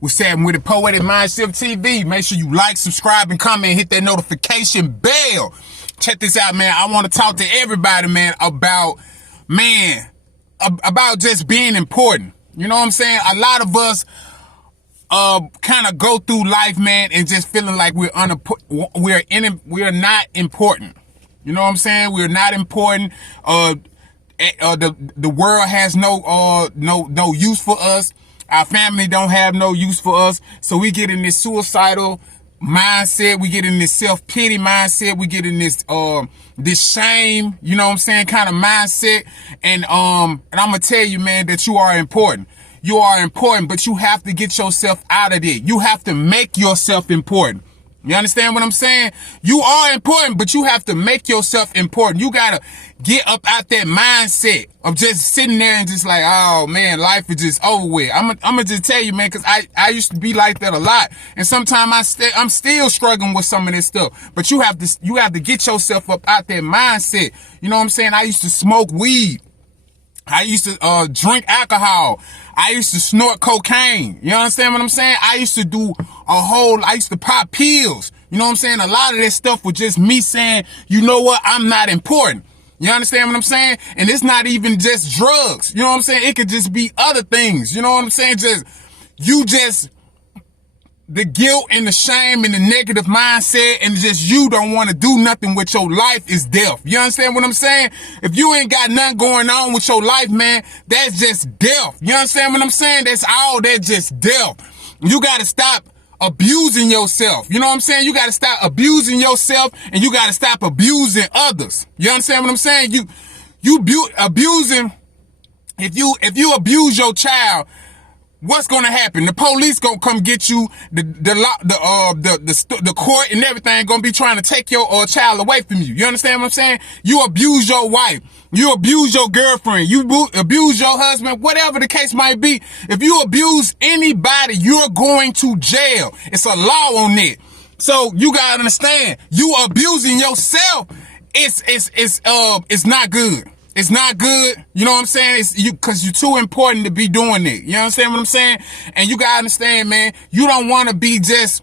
We're sitting with the Poetic Mindset TV. Make sure you like, subscribe, and comment. Hit that notification bell. Check this out, man. I want to talk to everybody, man, about just being important. You know what I'm saying? A lot of us kind of go through life, man, and just feeling like we're not important. You know what I'm saying? We're not important. The world has no use for us. Our family don't have no use for us. So we get in this suicidal mindset. We get in this self-pity mindset. We get in this shame, you know what I'm saying, kind of mindset. And I'm gonna tell you, man, that you are important. You are important, but you have to get yourself out of it. You have to make yourself important. You understand what I'm saying? You are important, but you have to make yourself important. You gotta get up out that mindset of just sitting there and just like, oh man, life is just over with. I'm gonna just tell you, man, because I used to be like that a lot, and sometimes I'm still struggling with some of this stuff. But you have to get yourself up out that mindset. You know what I'm saying? I used to smoke weed. I used to drink alcohol. I used to snort cocaine. You understand what I'm saying? I used to pop pills. You know what I'm saying? A lot of that stuff was just me saying, you know what? I'm not important. You understand what I'm saying? And it's not even just drugs. You know what I'm saying? It could just be other things. You know what I'm saying? The guilt and the shame and the negative mindset, and just you don't want to do nothing with your life is death. You understand what I'm saying? If you ain't got nothing going on with your life, man, that's just death. You understand what I'm saying? That's just death. You got to stop abusing yourself. You know what I'm saying? You got to stop abusing yourself, and you got to stop abusing others. You understand what I'm saying? Abusing, if you abuse your child, what's gonna happen? The police gonna come get you. The court and everything gonna be trying to take your child away from you. You understand what I'm saying? You abuse your wife. You abuse your girlfriend. You abuse your husband. Whatever the case might be. If you abuse anybody, you're going to jail. It's a law on it. So you gotta understand. You abusing yourself. It's not good. It's not good. You know what I'm saying? Cause you're too important to be doing it. You understand what I'm saying? And you gotta understand, man, you don't want to be just,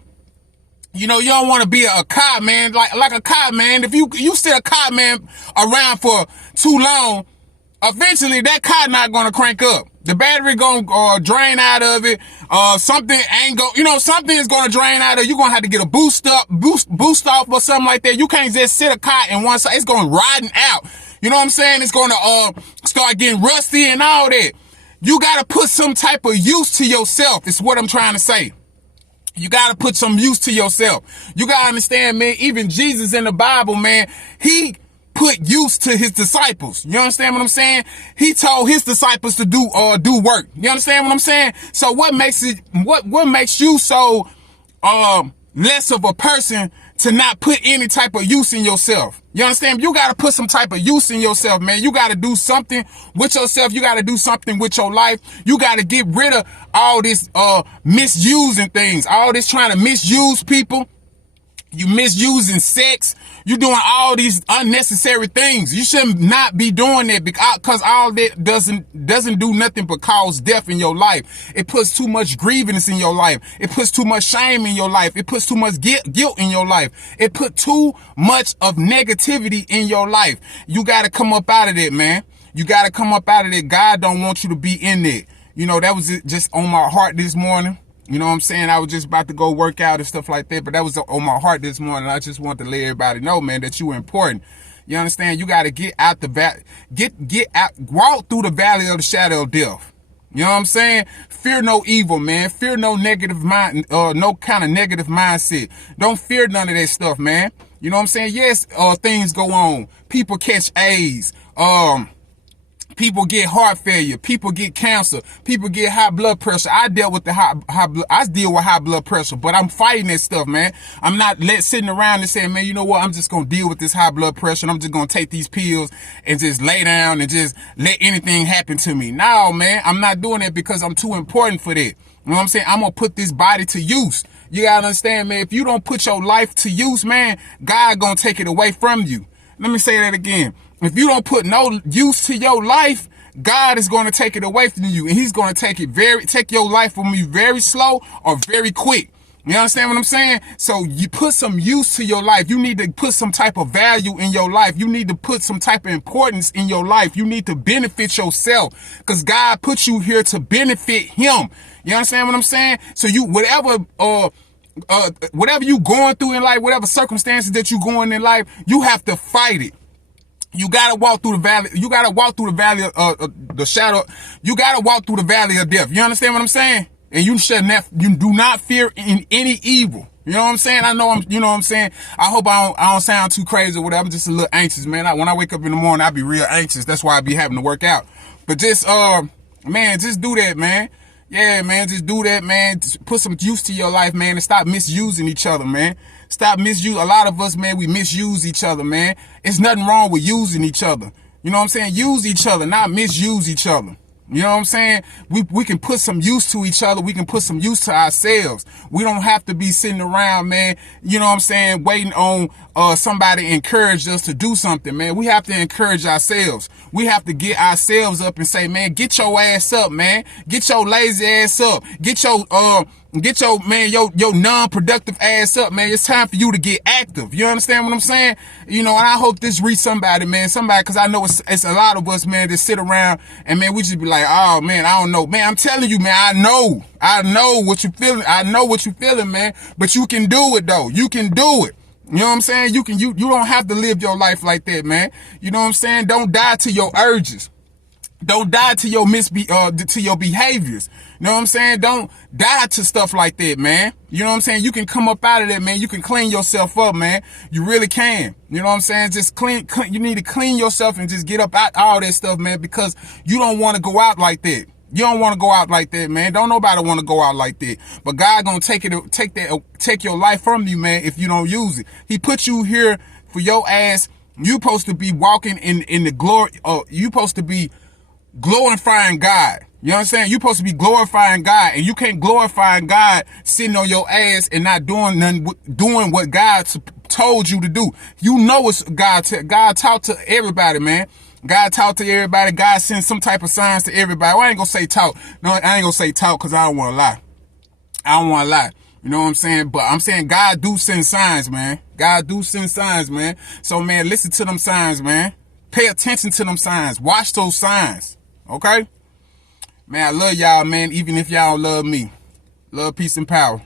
you don't want to be a cop, man, like a cop, man. If you sit a cop, man, around for too long, eventually that car not gonna crank up. The battery gonna drain out of it. Something is gonna drain out of it. You're gonna have to get a boost off or something like that. You can't just sit a car in one side. It's gonna ride out. You know what I'm saying? It's gonna start getting rusty and all that. You gotta put some type of use to yourself. Is what I'm trying to say. You gotta put some use to yourself. You gotta understand, man, even Jesus in the Bible, man, he put use to his disciples. You understand what I'm saying? He told his disciples to do work. You understand what I'm saying? So what makes you so less of a person to not put any type of use in yourself? You understand? You got to put some type of use in yourself, man. You got to do something with yourself. You got to do something with your life. You got to get rid of all this misusing things, all this trying to misuse people. You misusing sex. You doing all these unnecessary things. You should not be doing that, because all that doesn't do nothing but cause death in your life. It puts too much grievance in your life. It puts too much shame in your life. It puts too much guilt in your life. It put too much of negativity in your life. You got to come up out of that, man. You got to come up out of that. God don't want you to be in it. That was just on my heart this morning. You know what I'm saying? I was just about to go work out and stuff like that, but that was on my heart this morning. I just want to let everybody know, man, that you important. You understand? You got to get out the walk through the valley of the shadow of death. You know what I'm saying? Fear no evil, man. Fear no negative mind, no kind of negative mindset. Don't fear none of that stuff, man. You know what I'm saying? Yes, things go on. People catch AIDS. People get heart failure. People get cancer. People get high blood pressure. I deal with high blood pressure, but I'm fighting that stuff, man. I'm not sitting around and saying, man, you know what? I'm just going to deal with this high blood pressure, and I'm just going to take these pills and just lay down and just let anything happen to me. No, man, I'm not doing that because I'm too important for that. You know what I'm saying? I'm going to put this body to use. You got to understand, man, if you don't put your life to use, man, God going to take it away from you. Let me say that again. If you don't put no use to your life, God is going to take it away from you, and he's going to take your life from you very slow or very quick. You understand what I'm saying? So you put some use to your life. You need to put some type of value in your life. You need to put some type of importance in your life. You need to benefit yourself, because God put you here to benefit him. You understand what I'm saying? So you, whatever you going through in life, whatever circumstances that you going in life, you have to fight it. You gotta walk through the valley. You gotta walk through the valley of the shadow. You gotta walk through the valley of death. You understand what I'm saying? And you do not fear in any evil. You know what I'm saying? You know what I'm saying? I hope I don't sound too crazy or whatever. I'm just a little anxious, man. When I wake up in the morning, I be real anxious. That's why I be having to work out. But just, man, just do that, man. Yeah, man, just do that, man. Just put some use to your life, man, and stop misusing each other, man. Stop misuse. A lot of us, man, we misuse each other, man. It's nothing wrong with using each other. You know what I'm saying? Use each other, not misuse each other. You know what I'm saying? We can put some use to each other. We can put some use to ourselves. We don't have to be sitting around, man, you know what I'm saying, waiting on somebody to encourage us to do something, man. We have to encourage ourselves. We have to get ourselves up and say, man, get your ass up, man. Get your lazy ass up. Get your non-productive ass up, man. It's time for you to get active. You understand what I'm saying? You know, and I hope this reach somebody, man. Somebody, because I know it's a lot of us, man, that sit around and, man, we just be like, oh, man, I don't know. Man, I'm telling you, man, I know what you feeling. I know what you feeling, man. But you can do it, though. You can do it. You know what I'm saying? You don't have to live your life like that, man. You know what I'm saying? Don't die to your urges. Don't die to your to your behaviors. You know what I'm saying? Don't die to stuff like that, man. You know what I'm saying? You can come up out of that, man. You can clean yourself up, man. You really can. You know what I'm saying? Just clean. You need to clean yourself and just get up out all that stuff, man, because you don't want to go out like that. You don't want to go out like that, man. Don't nobody want to go out like that. But God gonna take your life from you, man, if you don't use it. He put you here for your ass. You supposed to be walking in the glory. You supposed to be glorifying God. You know what I'm saying? You're supposed to be glorifying God, and you can't glorify God sitting on your ass and not doing nothing, doing what God told you to do. You know it's God. God talk to everybody, man. God talk to everybody. God sends some type of signs to everybody. Well, I ain't gonna say talk. No, I ain't gonna say talk because I don't want to lie. I don't want to lie. You know what I'm saying? But I'm saying God do send signs, man. God do send signs, man. So, man, listen to them signs, man. Pay attention to them signs. Watch those signs. Okay? Man, I love y'all, man, even if y'all don't love me. Love, peace, and power.